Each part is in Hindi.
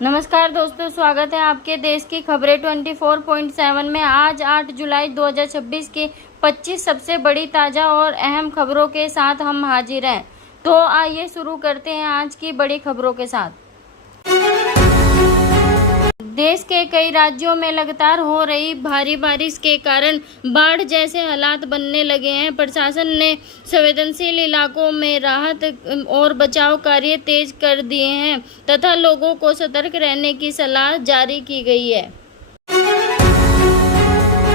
नमस्कार दोस्तों, स्वागत है आपके देश की खबरें 24.7 में। आज 8 जुलाई 2026 की 25 सबसे बड़ी ताज़ा और अहम खबरों के साथ हम हाजिर हैं। तो आइए शुरू करते हैं आज की बड़ी खबरों के साथ। देश के कई राज्यों में लगातार हो रही भारी बारिश के कारण बाढ़ जैसे हालात बनने लगे हैं। प्रशासन ने संवेदनशील इलाकों में राहत और बचाव कार्य तेज कर दिए हैं तथा लोगों को सतर्क रहने की सलाह जारी की गई है।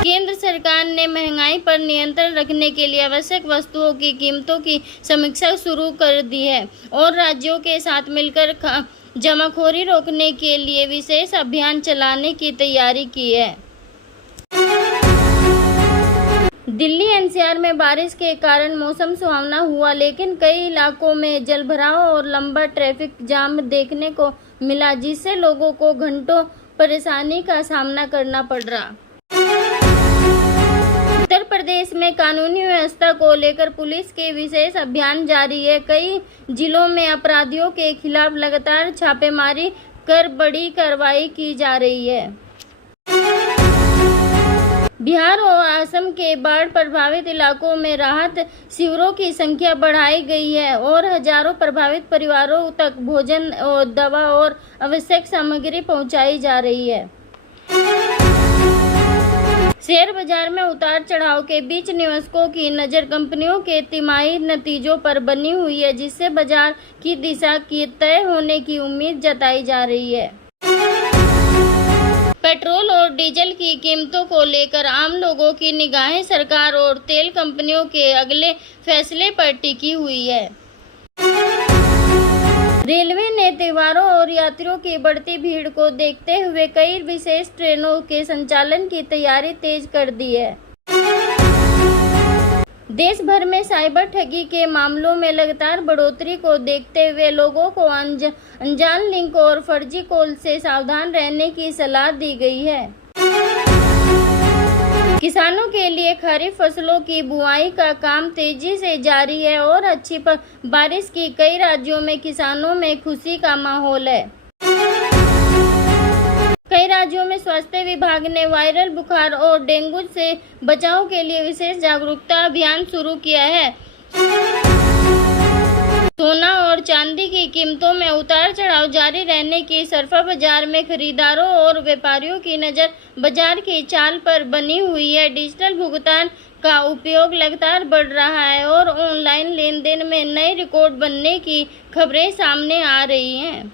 केंद्र सरकार ने महंगाई पर नियंत्रण रखने के लिए आवश्यक वस्तुओं की कीमतों की समीक्षा शुरू कर दी है और राज्यों के साथ मिलकर जमाखोरी रोकने के लिए विशेष अभियान चलाने की तैयारी की है। दिल्ली एनसीआर में बारिश के कारण मौसम सुहावना हुआ, लेकिन कई इलाकों में जलभराव और लंबा ट्रैफिक जाम देखने को मिला, जिससे लोगों को घंटों परेशानी का सामना करना पड़ रहा। उत्तर प्रदेश में कानूनी व्यवस्था को लेकर पुलिस के विशेष अभियान जारी है। कई जिलों में अपराधियों के खिलाफ लगातार छापेमारी कर बड़ी कार्रवाई की जा रही है। बिहार और असम के बाढ़ प्रभावित इलाकों में राहत शिविरों की संख्या बढ़ाई गई है और हजारों प्रभावित परिवारों तक भोजन और दवा और आवश्यक सामग्री पहुंचाई जा रही है। शेयर बाजार में उतार चढ़ाव के बीच निवेशकों की नजर कंपनियों के तिमाही नतीजों पर बनी हुई है, जिससे बाजार की दिशा की तय होने की उम्मीद जताई जा रही है। पेट्रोल और डीजल की कीमतों को लेकर आम लोगों की निगाहें सरकार और तेल कंपनियों के अगले फैसले पर टिकी हुई है। रेलवे ने त्योहारों और यात्रियों की बढ़ती भीड़ को देखते हुए कई विशेष ट्रेनों के संचालन की तैयारी तेज कर दी है। देश भर में साइबर ठगी के मामलों में लगातार बढ़ोतरी को देखते हुए लोगों को अनजान लिंक और फर्जी कॉल से सावधान रहने की सलाह दी गई है। किसानों के लिए खरीफ फसलों की बुआई का काम तेजी से जारी है और अच्छी बारिश की कई राज्यों में किसानों में खुशी का माहौल है। कई राज्यों में स्वास्थ्य विभाग ने वायरल बुखार और डेंगू से बचाव के लिए विशेष जागरूकता अभियान शुरू किया है। सोना और चांदी की कीमतों में उतार चढ़ाव जारी रहने की सरफा बाजार में खरीदारों और व्यापारियों की नजर बाजार की चाल पर बनी हुई है। डिजिटल भुगतान का उपयोग लगातार बढ़ रहा है और ऑनलाइन लेन देन में नए रिकॉर्ड बनने की खबरें सामने आ रही हैं।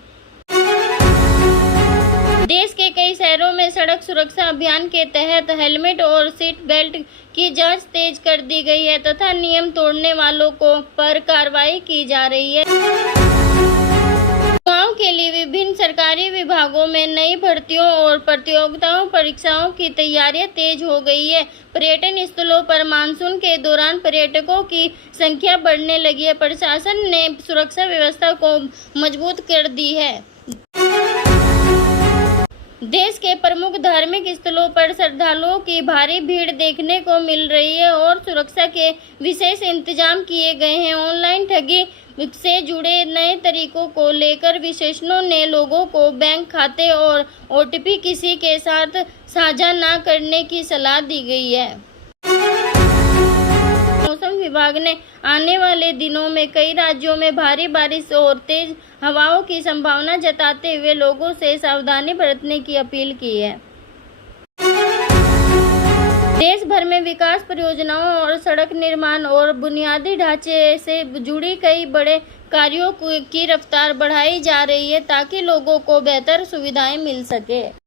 देश के कई शहरों में सड़क सुरक्षा अभियान के तहत हेलमेट और सीट बेल्ट की जांच तेज कर दी गई है तथा नियम तोड़ने वालों को पर कार्रवाई की जा रही है। युवाओं के लिए विभिन्न सरकारी विभागों में नई भर्तियों और प्रतियोगिताओं परीक्षाओं की तैयारियां तेज हो गई है। पर्यटन स्थलों पर मानसून के दौरान पर्यटकों की संख्या बढ़ने लगी है। प्रशासन ने सुरक्षा व्यवस्था को मजबूत कर दी है। देश के प्रमुख धार्मिक स्थलों पर श्रद्धालुओं की भारी भीड़ देखने को मिल रही है और सुरक्षा के विशेष इंतजाम किए गए हैं। ऑनलाइन ठगी से जुड़े नए तरीकों को लेकर विशेषज्ञों ने लोगों को बैंक खाते और ओटीपी किसी के साथ साझा न करने की सलाह दी गई है। मौसम विभाग ने आने वाले दिनों में कई राज्यों में भारी बारिश और तेज हवाओं की संभावना जताते हुए लोगों से सावधानी बरतने की अपील की है। देश भर में विकास परियोजनाओं और सड़क निर्माण और बुनियादी ढांचे से जुड़ी कई बड़े कार्यों की रफ्तार बढ़ाई जा रही है ताकि लोगों को बेहतर सुविधाएं मिल सके।